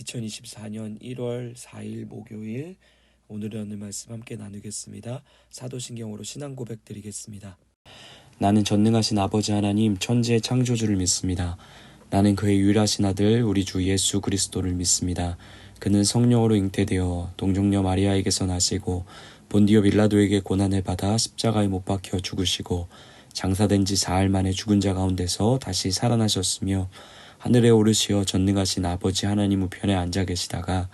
2024년 1월 4일 목요일, 오늘의 오늘 말씀 함께 나누겠습니다. 사도신경으로 신앙 고백 드리겠습니다. 나는 전능하신 아버지 하나님 천지의 창조주를 믿습니다. 나는 그의 유일하신 아들 우리 주 예수 그리스도를 믿습니다. 그는 성령으로 잉태되어 동정녀 마리아에게서 나시고 본디오 빌라도에게 고난을 받아 십자가에 못 박혀 죽으시고 장사된 지 사흘 만에 죽은 자 가운데서 다시 살아나셨으며 하늘에 오르시어 전능하신 아버지 하나님 우편에 앉아 계시다가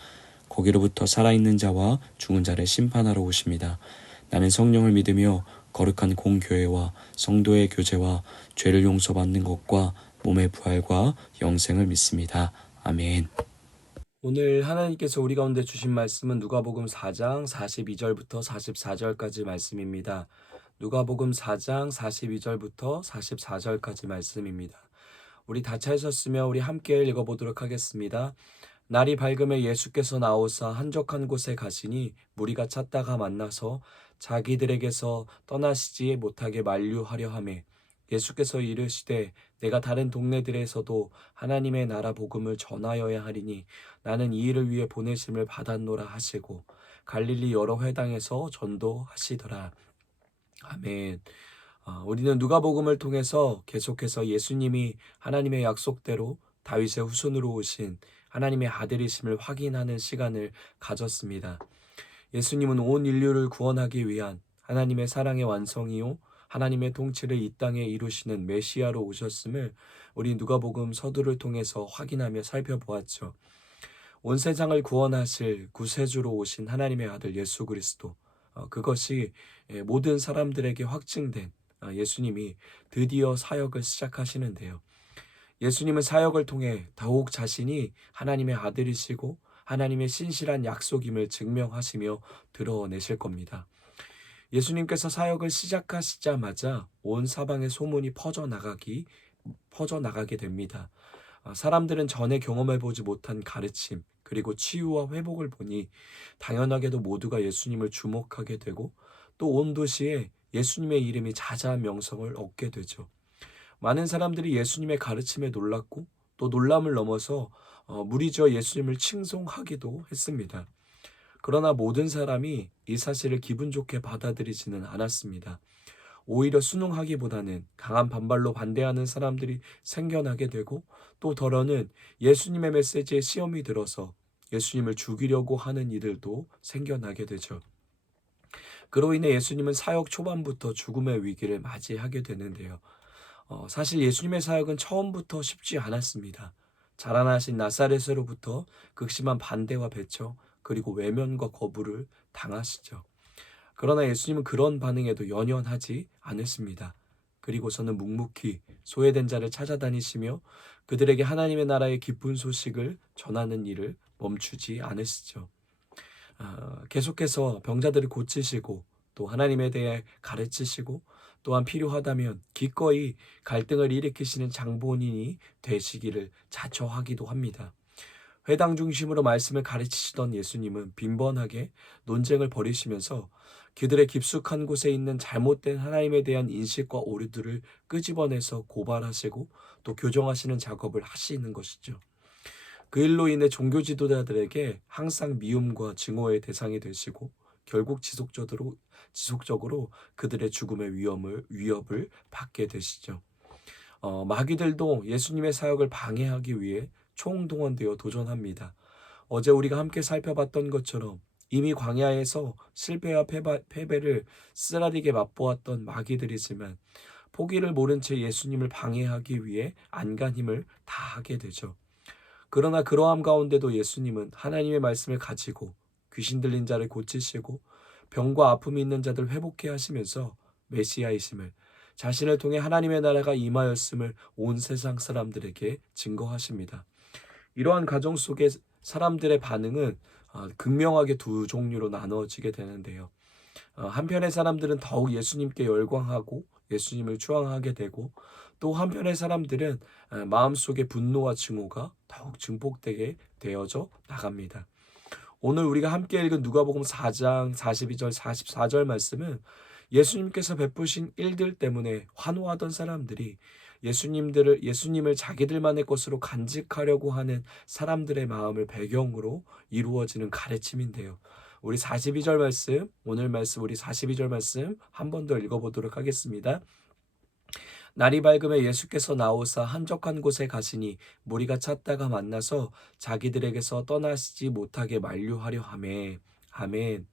거기로부터 살아있는 자와 죽은 자를 심판하러 오십니다. 나는 성령을 믿으며 거룩한 공교회와 성도의 교제와 죄를 용서받는 것과 몸의 부활과 영생을 믿습니다. 아멘. 오늘 하나님께서 우리 가운데 주신 말씀은 누가복음 4장 42절부터 44절까지 말씀입니다. 누가복음 4장 42절부터 44절까지 말씀입니다. 우리 다 찾으셨으면 우리 함께 읽어보도록 하겠습니다. 날이 밝음에 예수께서 나오사 한적한 곳에 가시니 무리가 찾다가 만나서 자기들에게서 떠나시지 못하게 만류하려 하매 예수께서 이르시되 내가 다른 동네들에서도 하나님의 나라 복음을 전하여야 하리니 나는 이 일을 위해 보내심을 받았노라 하시고 갈릴리 여러 회당에서 전도하시더라. 아멘. 우리는 누가복음을 통해서 계속해서 예수님이 하나님의 약속대로 다윗의 후손으로 오신 하나님의 아들이심을 확인하는 시간을 가졌습니다. 예수님은 온 인류를 구원하기 위한 하나님의 사랑의 완성이요 하나님의 통치를 이 땅에 이루시는 메시아로 오셨음을 우리 누가복음 서두를 통해서 확인하며 살펴보았죠. 온 세상을 구원하실 구세주로 오신 하나님의 아들 예수 그리스도, 그것이 모든 사람들에게 확증된 예수님이 드디어 사역을 시작하시는데요. 예수님은 사역을 통해 더욱 자신이 하나님의 아들이시고 하나님의 신실한 약속임을 증명하시며 드러내실 겁니다. 예수님께서 사역을 시작하시자마자 온 사방에 소문이 퍼져나가게 됩니다. 사람들은 전에 경험해보지 못한 가르침 그리고 치유와 회복을 보니 당연하게도 모두가 예수님을 주목하게 되고 또 온 도시에 예수님의 이름이 자자한 명성을 얻게 되죠. 많은 사람들이 예수님의 가르침에 놀랐고 또 놀람을 넘어서 무리지어 예수님을 칭송하기도 했습니다. 그러나 모든 사람이 이 사실을 기분 좋게 받아들이지는 않았습니다. 오히려 순응하기보다는 강한 반발로 반대하는 사람들이 생겨나게 되고 또 더러는 예수님의 메시지에 시험이 들어서 예수님을 죽이려고 하는 이들도 생겨나게 되죠. 그로 인해 예수님은 사역 초반부터 죽음의 위기를 맞이하게 되는데요. 사실 예수님의 사역은 처음부터 쉽지 않았습니다. 자라나신 나사렛으로부터 극심한 반대와 배척 그리고 외면과 거부를 당하시죠. 그러나 예수님은 그런 반응에도 연연하지 않으십니다. 그리고서는 묵묵히 소외된 자를 찾아다니시며 그들에게 하나님의 나라의 기쁜 소식을 전하는 일을 멈추지 않으시죠. 계속해서 병자들을 고치시고 또 하나님에 대해 가르치시고 또한 필요하다면 기꺼이 갈등을 일으키시는 장본인이 되시기를 자처하기도 합니다. 회당 중심으로 말씀을 가르치시던 예수님은 빈번하게 논쟁을 벌이시면서 그들의 깊숙한 곳에 있는 잘못된 하나님에 대한 인식과 오류들을 끄집어내서 고발하시고 또 교정하시는 작업을 하시는 것이죠. 그 일로 인해 종교 지도자들에게 항상 미움과 증오의 대상이 되시고 결국 지속적으로 그들의 죽음의 위협을 받게 되시죠. 마귀들도 예수님의 사역을 방해하기 위해 총동원되어 도전합니다. 어제 우리가 함께 살펴봤던 것처럼 이미 광야에서 실패와 패배를 쓰라리게 맛보았던 마귀들이지만 포기를 모른 채 예수님을 방해하기 위해 안간 힘을 다하게 되죠. 그러나 그러함 가운데도 예수님은 하나님의 말씀을 가지고 귀신 들린 자를 고치시고 병과 아픔이 있는 자들 회복해 하시면서 메시아이심을 자신을 통해 하나님의 나라가 임하였음을 온 세상 사람들에게 증거하십니다. 이러한 과정 속에 사람들의 반응은 극명하게 두 종류로 나누어지게 되는데요. 한편의 사람들은 더욱 예수님께 열광하고 예수님을 추앙하게 되고 또 한편의 사람들은 마음속에 분노와 증오가 더욱 증폭되게 되어져 나갑니다. 오늘 우리가 함께 읽은 누가복음 4장 42절 44절 말씀은 예수님께서 베푸신 일들 때문에 환호하던 사람들이 예수님을 자기들만의 것으로 간직하려고 하는 사람들의 마음을 배경으로 이루어지는 가르침인데요. 우리 42절 말씀, 오늘 말씀 우리 42절 말씀 한 번 더 읽어보도록 하겠습니다. 날이 밝음에 예수께서 나오사 한적한 곳에 가시니 무리가 찾다가 만나서 자기들에게서 떠나시지 못하게 만류하려 하매. 아멘.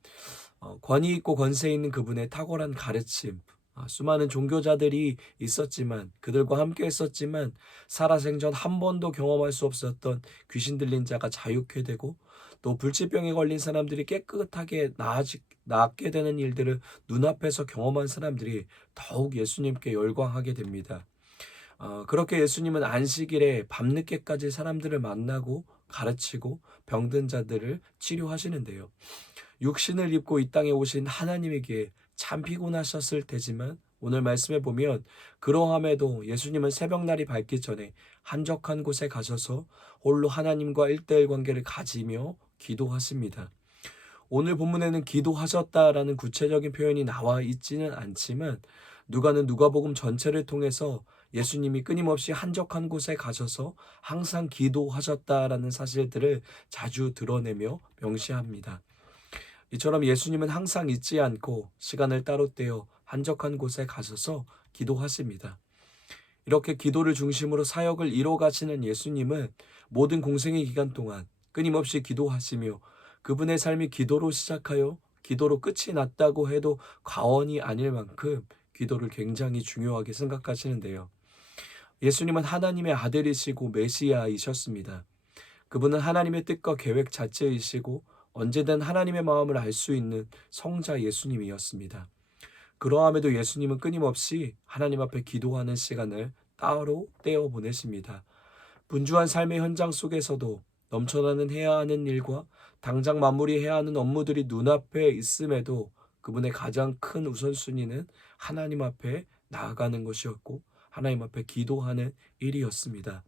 권위 있고 권세 있는 그분의 탁월한 가르침, 수많은 종교자들이 있었지만 그들과 함께 했었지만 살아생전 한 번도 경험할 수 없었던 귀신 들린 자가 자유케 되고 또 불치병에 걸린 사람들이 깨끗하게 낫게 되는 일들을 눈앞에서 경험한 사람들이 더욱 예수님께 열광하게 됩니다. 그렇게 예수님은 안식일에 밤늦게까지 사람들을 만나고 가르치고 병든 자들을 치료하시는데요. 육신을 입고 이 땅에 오신 하나님에게 참 피곤하셨을 테지만 오늘 말씀에 보면 그러함에도 예수님은 새벽날이 밝기 전에 한적한 곳에 가셔서 홀로 하나님과 일대일 관계를 가지며 기도하십니다. 오늘 본문에는 기도하셨다라는 구체적인 표현이 나와 있지는 않지만 누가는 누가복음 전체를 통해서 예수님이 끊임없이 한적한 곳에 가셔서 항상 기도하셨다라는 사실들을 자주 드러내며 명시합니다. 이처럼 예수님은 항상 잊지 않고 시간을 따로 떼어 한적한 곳에 가셔서 기도하십니다. 이렇게 기도를 중심으로 사역을 이뤄가시는 예수님은 모든 공생의 기간 동안 끊임없이 기도하시며 그분의 삶이 기도로 시작하여 기도로 끝이 났다고 해도 과언이 아닐 만큼 기도를 굉장히 중요하게 생각하시는데요. 예수님은 하나님의 아들이시고 메시아이셨습니다. 그분은 하나님의 뜻과 계획 자체이시고 언제든 하나님의 마음을 알 수 있는 성자 예수님이었습니다. 그러함에도 예수님은 끊임없이 하나님 앞에 기도하는 시간을 따로 떼어 보내십니다. 분주한 삶의 현장 속에서도 넘쳐나는 해야 하는 일과 당장 마무리해야 하는 업무들이 눈앞에 있음에도 그분의 가장 큰 우선순위는 하나님 앞에 나아가는 것이었고 하나님 앞에 기도하는 일이었습니다.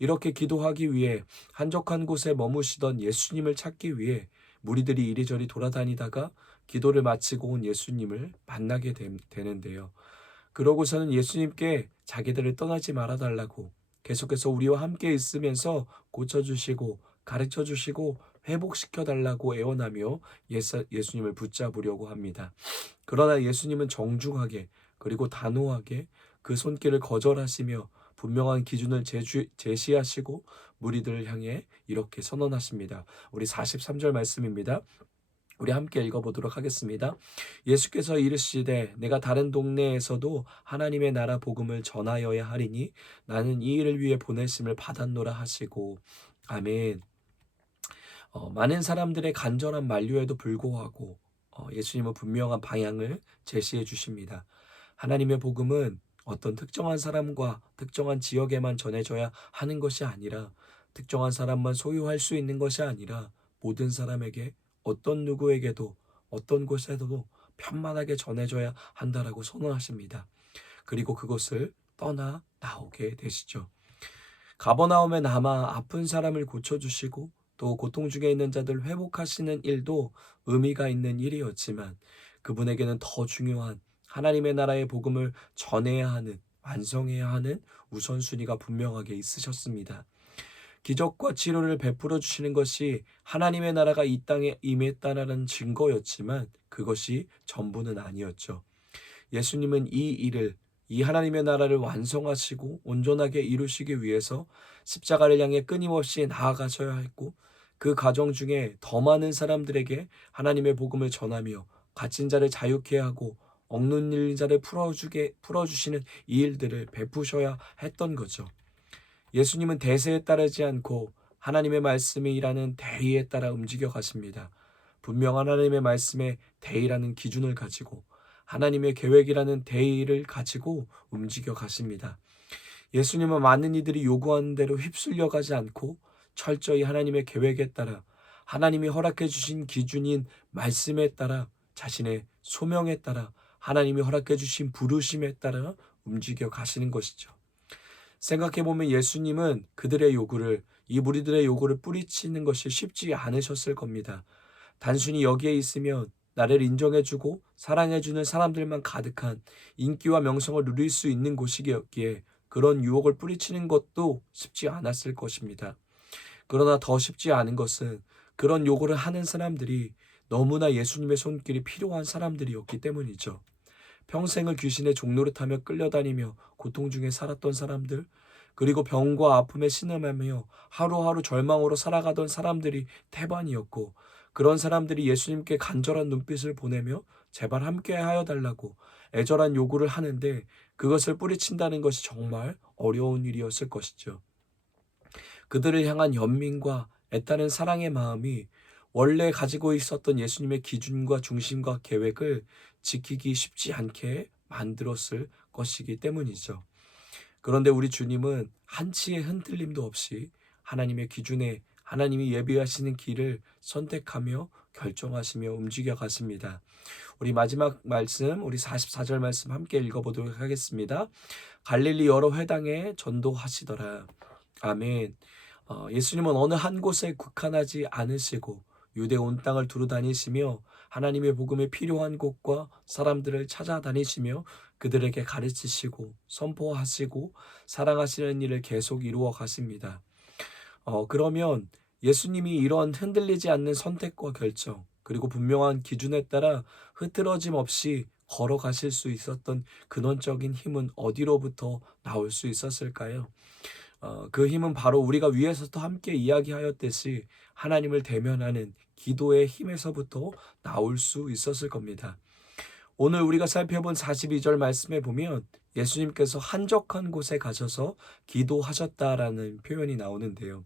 이렇게 기도하기 위해 한적한 곳에 머무시던 예수님을 찾기 위해 무리들이 이리저리 돌아다니다가 기도를 마치고 온 예수님을 만나게 되는데요. 그러고서는 예수님께 자기들을 떠나지 말아달라고 계속해서 우리와 함께 있으면서 고쳐주시고 가르쳐주시고 회복시켜달라고 애원하며 예수님을 붙잡으려고 합니다. 그러나 예수님은 정중하게 그리고 단호하게 그 손길을 거절하시며 분명한 기준을 제시하시고 무리들을 향해 이렇게 선언하십니다. 우리 43절 말씀입니다. 우리 함께 읽어보도록 하겠습니다. 예수께서 이르시되 내가 다른 동네에서도 하나님의 나라 복음을 전하여야 하리니 나는 이 일을 위해 보내심을 받았노라 하시고 아멘. 많은 사람들의 간절한 만류에도 불구하고 예수님은 분명한 방향을 제시해 주십니다. 하나님의 복음은 어떤 특정한 사람과 특정한 지역에만 전해져야 하는 것이 아니라 특정한 사람만 소유할 수 있는 것이 아니라 모든 사람에게 어떤 누구에게도 어떤 곳에서도 편만하게 전해져야 한다라고 선언하십니다. 그리고 그것을 떠나 나오게 되시죠. 가버나움에 남아 아픈 사람을 고쳐주시고 또 고통 중에 있는 자들 회복하시는 일도 의미가 있는 일이었지만 그분에게는 더 중요한 하나님의 나라의 복음을 전해야 하는, 완성해야 하는 우선순위가 분명하게 있으셨습니다. 기적과 치료를 베풀어 주시는 것이 하나님의 나라가 이 땅에 임했다는 증거였지만 그것이 전부는 아니었죠. 예수님은 이 일을, 이 하나님의 나라를 완성하시고 온전하게 이루시기 위해서 십자가를 향해 끊임없이 나아가셔야 했고 그 과정 중에 더 많은 사람들에게 하나님의 복음을 전하며 갇힌 자를 자유케 하고 억눌린 자를 풀어주시는 이 일들을 베푸셔야 했던 거죠. 예수님은 대세에 따르지 않고 하나님의 말씀이 일하는 대의에 따라 움직여 가십니다. 분명한 하나님의 말씀에 대의라는 기준을 가지고 하나님의 계획이라는 대의를 가지고 움직여 가십니다. 예수님은 많은 이들이 요구하는 대로 휩쓸려 가지 않고 철저히 하나님의 계획에 따라 하나님이 허락해 주신 기준인 말씀에 따라 자신의 소명에 따라 하나님이 허락해 주신 부르심에 따라 움직여 가시는 것이죠. 생각해보면 예수님은 그들의 요구를, 이 무리들의 요구를 뿌리치는 것이 쉽지 않으셨을 겁니다. 단순히 여기에 있으면 나를 인정해주고 사랑해주는 사람들만 가득한 인기와 명성을 누릴 수 있는 곳이기에 그런 유혹을 뿌리치는 것도 쉽지 않았을 것입니다. 그러나 더 쉽지 않은 것은 그런 요구를 하는 사람들이 너무나 예수님의 손길이 필요한 사람들이었기 때문이죠. 평생을 귀신의 종노릇하며 끌려다니며 고통 중에 살았던 사람들, 그리고 병과 아픔에 신음하며 하루하루 절망으로 살아가던 사람들이 태반이었고, 그런 사람들이 예수님께 간절한 눈빛을 보내며 제발 함께 하여 달라고 애절한 요구를 하는데, 그것을 뿌리친다는 것이 정말 어려운 일이었을 것이죠. 그들을 향한 연민과 애타는 사랑의 마음이 원래 가지고 있었던 예수님의 기준과 중심과 계획을 지키기 쉽지 않게 만들었을 것이기 때문이죠. 그런데 우리 주님은 한치의 흔들림도 없이 하나님의 기준에, 하나님이 예비하시는 길을 선택하며 결정하시며 움직여 가십니다. 우리 마지막 말씀, 우리 44절 말씀 함께 읽어보도록 하겠습니다. 갈릴리 여러 회당에 전도하시더라. 아멘. 예수님은 어느 한 곳에 국한하지 않으시고 유대 온 땅을 두루 다니시며 하나님의 복음에 필요한 곳과 사람들을 찾아다니시며 그들에게 가르치시고 선포하시고 사랑하시는 일을 계속 이루어 가십니다. 그러면 예수님이 이런 흔들리지 않는 선택과 결정, 그리고 분명한 기준에 따라 흐트러짐 없이 걸어가실 수 있었던 근원적인 힘은 어디로부터 나올 수 있었을까요? 그 힘은 바로 우리가 위에서도 함께 이야기하였듯이 하나님을 대면하는 기도의 힘에서부터 나올 수 있었을 겁니다. 오늘 우리가 살펴본 42절 말씀에 보면 예수님께서 한적한 곳에 가셔서 기도하셨다라는 표현이 나오는데요.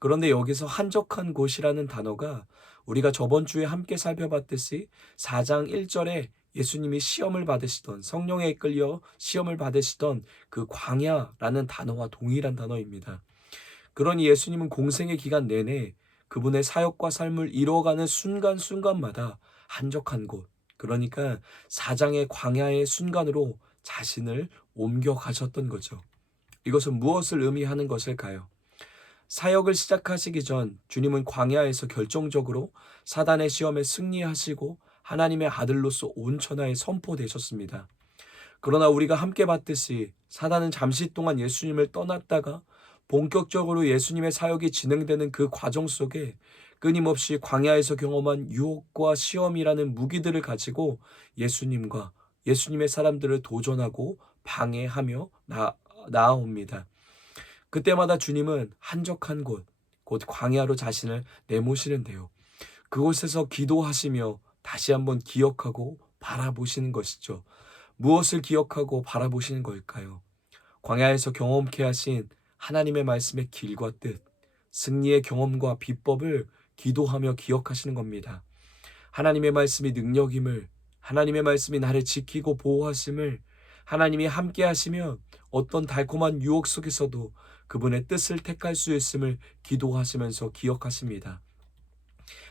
그런데 여기서 한적한 곳이라는 단어가 우리가 저번 주에 함께 살펴봤듯이 4장 1절에 예수님이 시험을 받으시던, 성령에 이끌려 시험을 받으시던 그 광야라는 단어와 동일한 단어입니다. 그러니 예수님은 공생의 기간 내내 그분의 사역과 삶을 이루어가는 순간순간마다 한적한 곳, 그러니까 4장의 광야의 순간으로 자신을 옮겨가셨던 거죠. 이것은 무엇을 의미하는 것일까요? 사역을 시작하시기 전 주님은 광야에서 결정적으로 사단의 시험에 승리하시고 하나님의 아들로서 온 천하에 선포되셨습니다. 그러나 우리가 함께 봤듯이 사단은 잠시 동안 예수님을 떠났다가 본격적으로 예수님의 사역이 진행되는 그 과정 속에 끊임없이 광야에서 경험한 유혹과 시험이라는 무기들을 가지고 예수님과 예수님의 사람들을 도전하고 방해하며 나아옵니다. 그때마다 주님은 한적한 곳, 곧 광야로 자신을 내모시는데요. 그곳에서 기도하시며 다시 한번 기억하고 바라보시는 것이죠. 무엇을 기억하고 바라보시는 걸까요? 광야에서 경험케 하신 하나님의 말씀의 길과 뜻, 승리의 경험과 비법을 기도하며 기억하시는 겁니다. 하나님의 말씀이 능력임을, 하나님의 말씀이 나를 지키고 보호하심을, 하나님이 함께 하시면 어떤 달콤한 유혹 속에서도 그분의 뜻을 택할 수 있음을 기도하시면서 기억하십니다.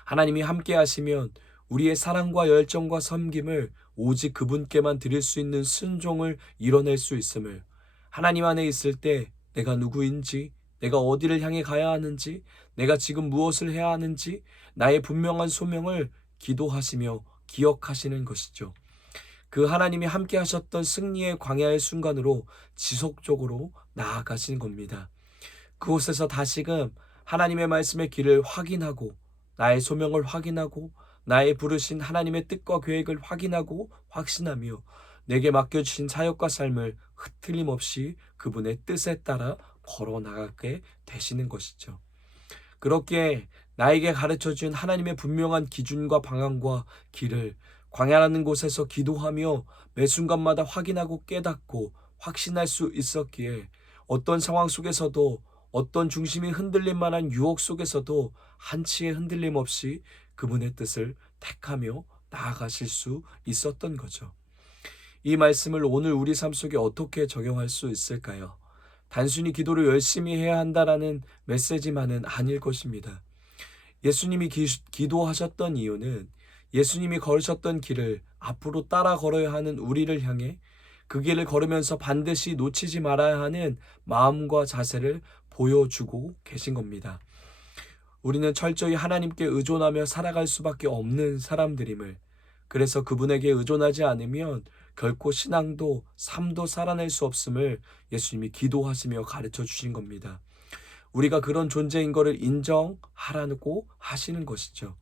하나님이 함께 하시면 우리의 사랑과 열정과 섬김을 오직 그분께만 드릴 수 있는 순종을 이뤄낼 수 있음을, 하나님 안에 있을 때 내가 누구인지, 내가 어디를 향해 가야 하는지, 내가 지금 무엇을 해야 하는지 나의 분명한 소명을 기도하시며 기억하시는 것이죠. 그 하나님이 함께 하셨던 승리의 광야의 순간으로 지속적으로 나아가신 겁니다. 그곳에서 다시금 하나님의 말씀의 길을 확인하고 나의 소명을 확인하고 나의 부르신 하나님의 뜻과 계획을 확인하고 확신하며 내게 맡겨주신 사역과 삶을 흐트림없이 그분의 뜻에 따라 걸어나가게 되시는 것이죠. 그렇게 나에게 가르쳐준 하나님의 분명한 기준과 방향과 길을 광야라는 곳에서 기도하며 매 순간마다 확인하고 깨닫고 확신할 수 있었기에 어떤 상황 속에서도, 어떤 중심이 흔들릴 만한 유혹 속에서도 한치의 흔들림 없이 그분의 뜻을 택하며 나아가실 수 있었던 거죠. 이 말씀을 오늘 우리 삶 속에 어떻게 적용할 수 있을까요? 단순히 기도를 열심히 해야 한다라는 메시지만은 아닐 것입니다. 예수님이 기도하셨던 이유는 예수님이 걸으셨던 길을 앞으로 따라 걸어야 하는 우리를 향해 그 길을 걸으면서 반드시 놓치지 말아야 하는 마음과 자세를 보여주고 계신 겁니다. 우리는 철저히 하나님께 의존하며 살아갈 수밖에 없는 사람들임을, 그래서 그분에게 의존하지 않으면 결코 신앙도 삶도 살아낼 수 없음을 예수님이 기도하시며 가르쳐 주신 겁니다. 우리가 그런 존재인 것을 인정하라고 하시는 것이죠.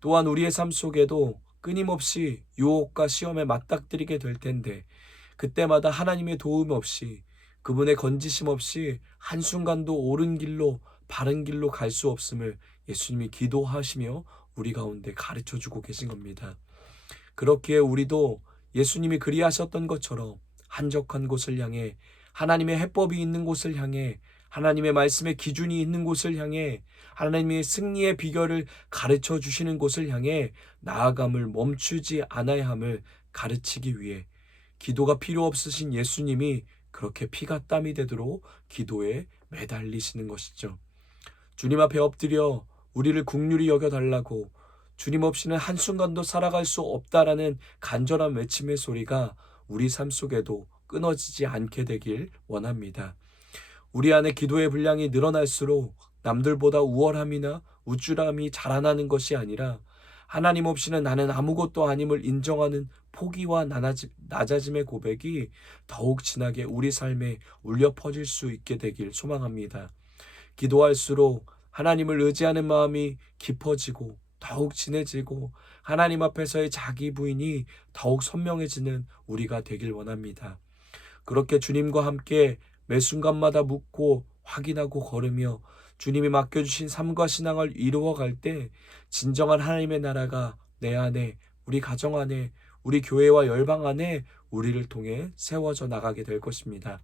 또한 우리의 삶 속에도 끊임없이 유혹과 시험에 맞닥뜨리게 될 텐데, 그때마다 하나님의 도움 없이, 그분의 건지심 없이 한순간도 옳은 길로 바른 길로 갈 수 없음을 예수님이 기도하시며 우리 가운데 가르쳐 주고 계신 겁니다. 그렇기에 우리도 예수님이 그리하셨던 것처럼 한적한 곳을 향해, 하나님의 해법이 있는 곳을 향해, 하나님의 말씀의 기준이 있는 곳을 향해, 하나님의 승리의 비결을 가르쳐 주시는 곳을 향해 나아감을 멈추지 않아야 함을 가르치기 위해 기도가 필요 없으신 예수님이 그렇게 피가 땀이 되도록 기도에 매달리시는 것이죠. 주님 앞에 엎드려 우리를 긍휼히 여겨달라고, 주님 없이는 한순간도 살아갈 수 없다라는 간절한 외침의 소리가 우리 삶 속에도 끊어지지 않게 되길 원합니다. 우리 안에 기도의 분량이 늘어날수록 남들보다 우월함이나 우쭐함이 자라나는 것이 아니라, 하나님 없이는 나는 아무것도 아님을 인정하는 포기와 낮아짐의 고백이 더욱 진하게 우리 삶에 울려 퍼질 수 있게 되길 소망합니다. 기도할수록 하나님을 의지하는 마음이 깊어지고 더욱 진해지고 하나님 앞에서의 자기 부인이 더욱 선명해지는 우리가 되길 원합니다. 그렇게 주님과 함께 매 순간마다 묻고 확인하고 걸으며 주님이 맡겨주신 삶과 신앙을 이루어갈 때 진정한 하나님의 나라가 내 안에, 우리 가정 안에, 우리 교회와 열방 안에 우리를 통해 세워져 나가게 될 것입니다.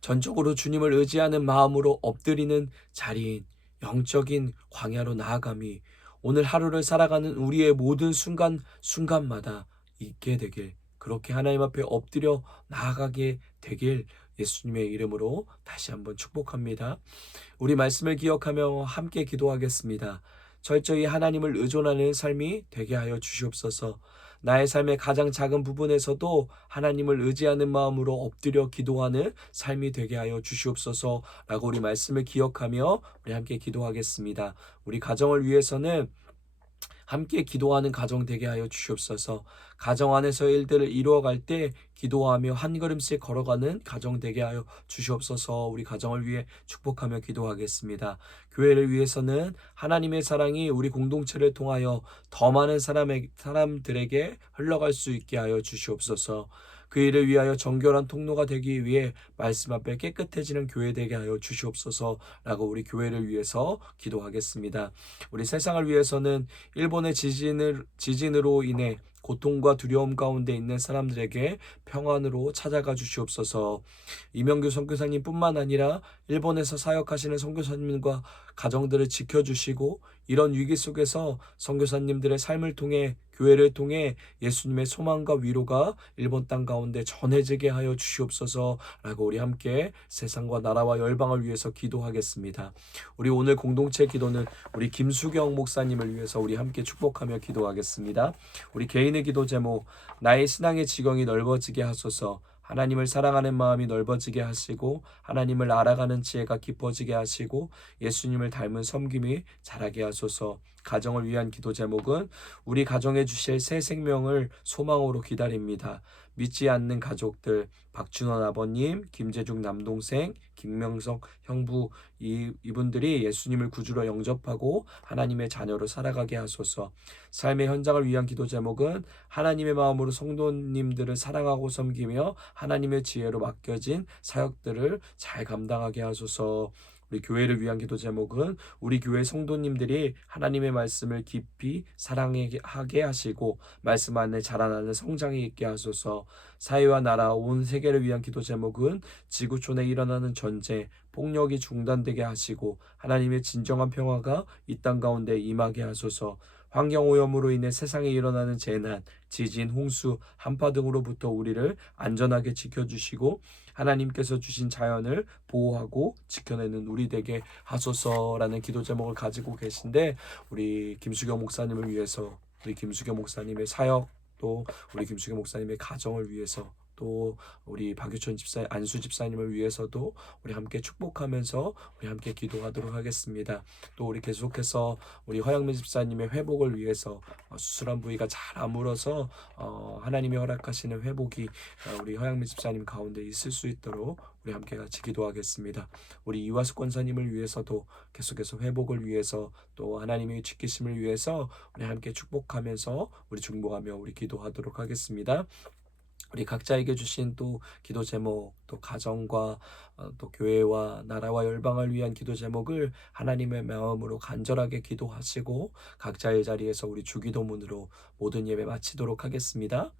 전적으로 주님을 의지하는 마음으로 엎드리는 자리인 영적인 광야로 나아감이 오늘 하루를 살아가는 우리의 모든 순간마다 있게 되길, 그렇게 하나님 앞에 엎드려 나아가게 되길 예수님의 이름으로 다시 한번 축복합니다. 우리 말씀을 기억하며 함께 기도하겠습니다. 철저히 하나님을 의존하는 삶이 되게 하여 주시옵소서. 나의 삶의 가장 작은 부분에서도 하나님을 의지하는 마음으로 엎드려 기도하는 삶이 되게 하여 주시옵소서라고 우리 말씀을 기억하며 우리 함께 기도하겠습니다. 우리 가정을 위해서는 함께 기도하는 가정 되게 하여 주시옵소서. 가정 안에서의 일들을 이루어갈 때 기도하며 한 걸음씩 걸어가는 가정 되게 하여 주시옵소서. 우리 가정을 위해 축복하며 기도하겠습니다. 교회를 위해서는 하나님의 사랑이 우리 공동체를 통하여 더 많은 사람들에게 흘러갈 수 있게 하여 주시옵소서. 그 일을 위하여 정결한 통로가 되기 위해 말씀 앞에 깨끗해지는 교회 되게 하여 주시옵소서라고 우리 교회를 위해서 기도하겠습니다. 우리 세상을 위해서는 일본의 지진으로 인해 고통과 두려움 가운데 있는 사람들에게 평안으로 찾아가 주시옵소서. 이명규 선교사님 뿐만 아니라 일본에서 사역하시는 선교사님과 가정들을 지켜주시고, 이런 위기 속에서 선교사님들의 삶을 통해, 교회를 통해 예수님의 소망과 위로가 일본 땅 가운데 전해지게 하여 주시옵소서라고 우리 함께 세상과 나라와 열방을 위해서 기도하겠습니다. 우리 오늘 공동체 기도는 우리 김수경 목사님을 위해서 우리 함께 축복하며 기도하겠습니다. 우리 개인의 기도 제목, 나의 신앙의 지경이 넓어지게 하소서. 하나님을 사랑하는 마음이 넓어지게 하시고, 하나님을 알아가는 지혜가 깊어지게 하시고, 예수님을 닮은 섬김이 자라게 하소서. 가정을 위한 기도 제목은 우리 가정에 주실 새 생명을 소망으로 기다립니다. 믿지 않는 가족들, 박준원 아버님, 김재중 남동생, 김명석 형부, 이분들이 예수님을 구주로 영접하고 하나님의 자녀로 살아가게 하소서. 삶의 현장을 위한 기도 제목은 하나님의 마음으로 성도님들을 사랑하고 섬기며 하나님의 지혜로 맡겨진 사역들을 잘 감당하게 하소서. 우리 교회를 위한 기도 제목은 우리 교회 성도님들이 하나님의 말씀을 깊이 사랑하게 하시고 말씀 안에 자라나는 성장이 있게 하소서. 사회와 나라 온 세계를 위한 기도 제목은 지구촌에 일어나는 전쟁, 폭력이 중단되게 하시고 하나님의 진정한 평화가 이 땅 가운데 임하게 하소서. 환경오염으로 인해 세상에 일어나는 재난, 지진, 홍수, 한파 등으로부터 우리를 안전하게 지켜주시고 하나님께서 주신 자연을 보호하고 지켜내는 우리 되게 하소서라는 기도 제목을 가지고 계신데, 우리 김수경 목사님을 위해서, 우리 김수경 목사님의 사역, 또 우리 김수경 목사님의 가정을 위해서 또 우리 박유천 집사, 안수 집사님을 위해서도 우리 함께 축복하면서 우리 함께 기도하도록 하겠습니다. 또 우리 계속해서 우리 허영민 집사님의 회복을 위해서 수술한 부위가 잘 아물어서 하나님이 허락하시는 회복이 우리 허영민 집사님 가운데 있을 수 있도록 우리 함께 같이 기도하겠습니다. 우리 이화수 권사님을 위해서도 계속해서 회복을 위해서 또 하나님의 지키심을 위해서 우리 함께 축복하면서 우리 중보하며 우리 기도하도록 하겠습니다. 우리 각자에게 주신 또 기도 제목, 또 가정과 또 교회와 나라와 열방을 위한 기도 제목을 하나님의 마음으로 간절하게 기도하시고 각자의 자리에서 우리 주기도문으로 모든 예배 마치도록 하겠습니다.